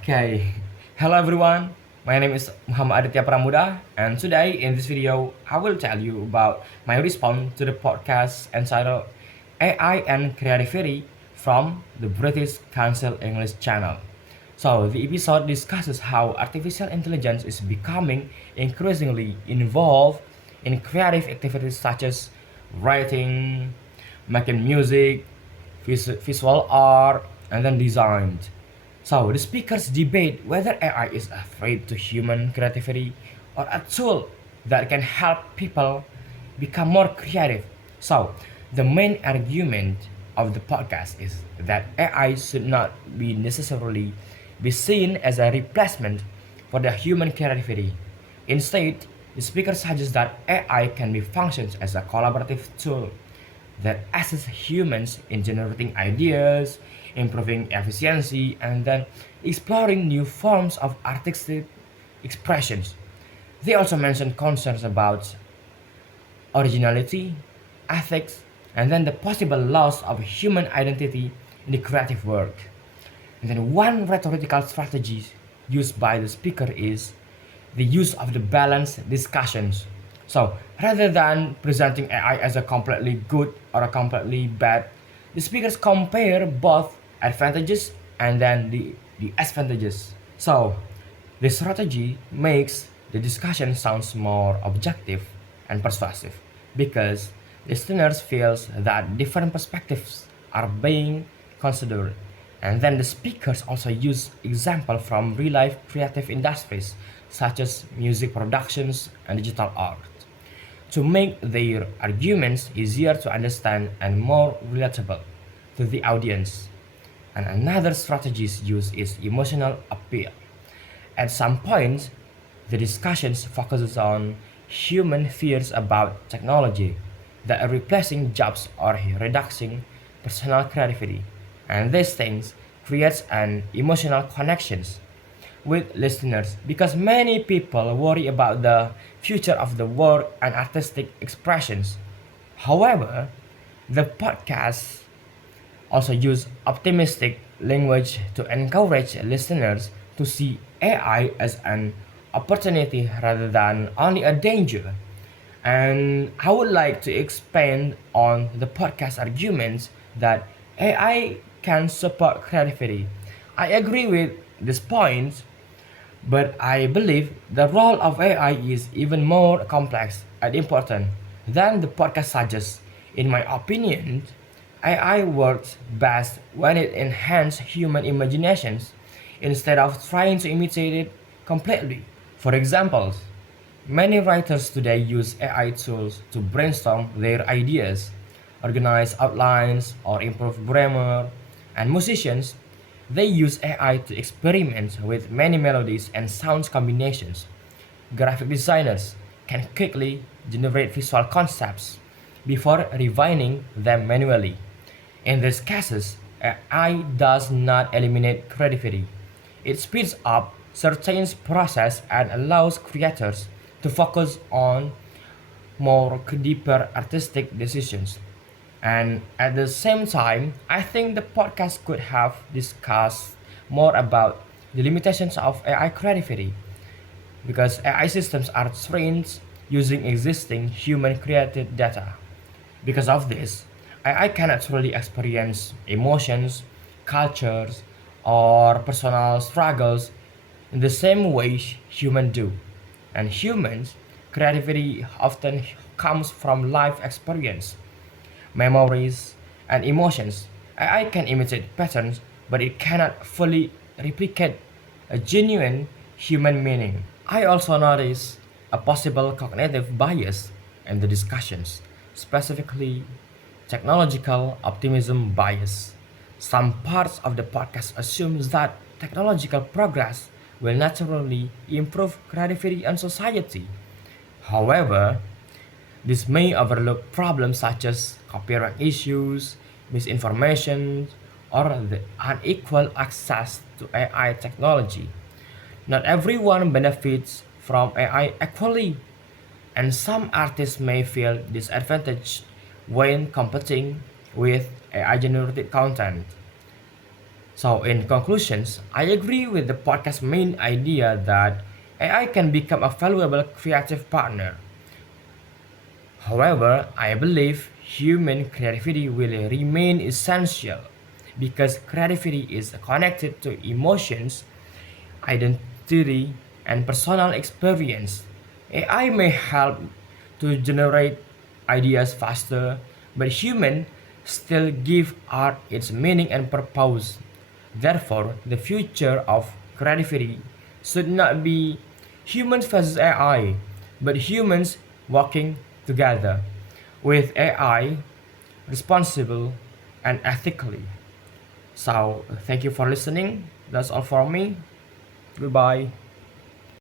Okay, hello everyone. My name is Muhammad Aditya Pramuda, and today in this video, I will tell you about my response to the podcast entitled AI and Creativity from the British Council English Channel. So, the episode discusses how artificial intelligence is becoming increasingly involved in creative activities such as writing, making music, visual art, and then design. So the speakers debate whether AI is a threat to human creativity or a tool that can help people become more creative. So the main argument of the podcast is that AI should not be necessarily be seen as a replacement for the human creativity. Instead, the speaker suggests that AI can be functions as a collaborative tool that assists humans in generating ideas, improving efficiency, and then exploring new forms of artistic expressions. They also mention concerns about originality, ethics, and then the possible loss of human identity in the creative work. And then one rhetorical strategy used by the speaker is the use of the balanced discussions. So rather than presenting AI as a completely good or a completely bad, the speakers compare both advantages and then the disadvantages. So this strategy makes the discussion sounds more objective and persuasive because listeners feels that different perspectives are being considered. And then the speakers also use examples from real-life creative industries such as music productions and digital art to make their arguments easier to understand and more relatable to the audience. And another strategy used is emotional appeal. At some point, the discussions focuses on human fears about technology that are replacing jobs or reducing personal creativity. And these things creates an emotional connections with listeners because many people worry about the future of the work and artistic expressions. However, the podcast also use optimistic language to encourage listeners to see AI as an opportunity rather than only a danger. And I would like to expand on the podcast arguments that AI can support creativity. I agree with this point, but I believe the role of AI is even more complex and important than the podcast suggests. In my opinion, AI works best when it enhances human imaginations instead of trying to imitate it completely. For example, many writers today use AI tools to brainstorm their ideas, organize outlines, or improve grammar, and musicians they use AI to experiment with many melodies and sound combinations. Graphic designers can quickly generate visual concepts before refining them manually. In these cases, AI does not eliminate creativity. It speeds up certain process and allows creators to focus on more deeper artistic decisions. And at the same time, I think the podcast could have discussed more about the limitations of AI creativity because AI systems are trained using existing human created data. Because of this, I cannot truly experience emotions, cultures, or personal struggles in the same way humans do. And humans, creativity often comes from life experience, memories, and emotions. AI can imitate patterns, but it cannot fully replicate a genuine human meaning. I also notice a possible cognitive bias in the discussions, specifically technological optimism bias. Some parts of the podcast assumes that technological progress will naturally improve creativity and society. However, this may overlook problems such as copyright issues, misinformation, or the unequal access to AI technology. Not everyone benefits from AI equally, and some artists may feel disadvantaged when competing with AI generated content. So, in conclusions, I agree with the podcast's main idea that AI can become a valuable creative partner. However, I believe human creativity will remain essential because creativity is connected to emotions, identity, and personal experience. AI may help to generate ideas faster, but humans still give art its meaning and purpose. Therefore, the future of creativity should not be humans versus AI, but humans working together with AI responsible and ethically. So, thank you for listening. That's all for me. Goodbye.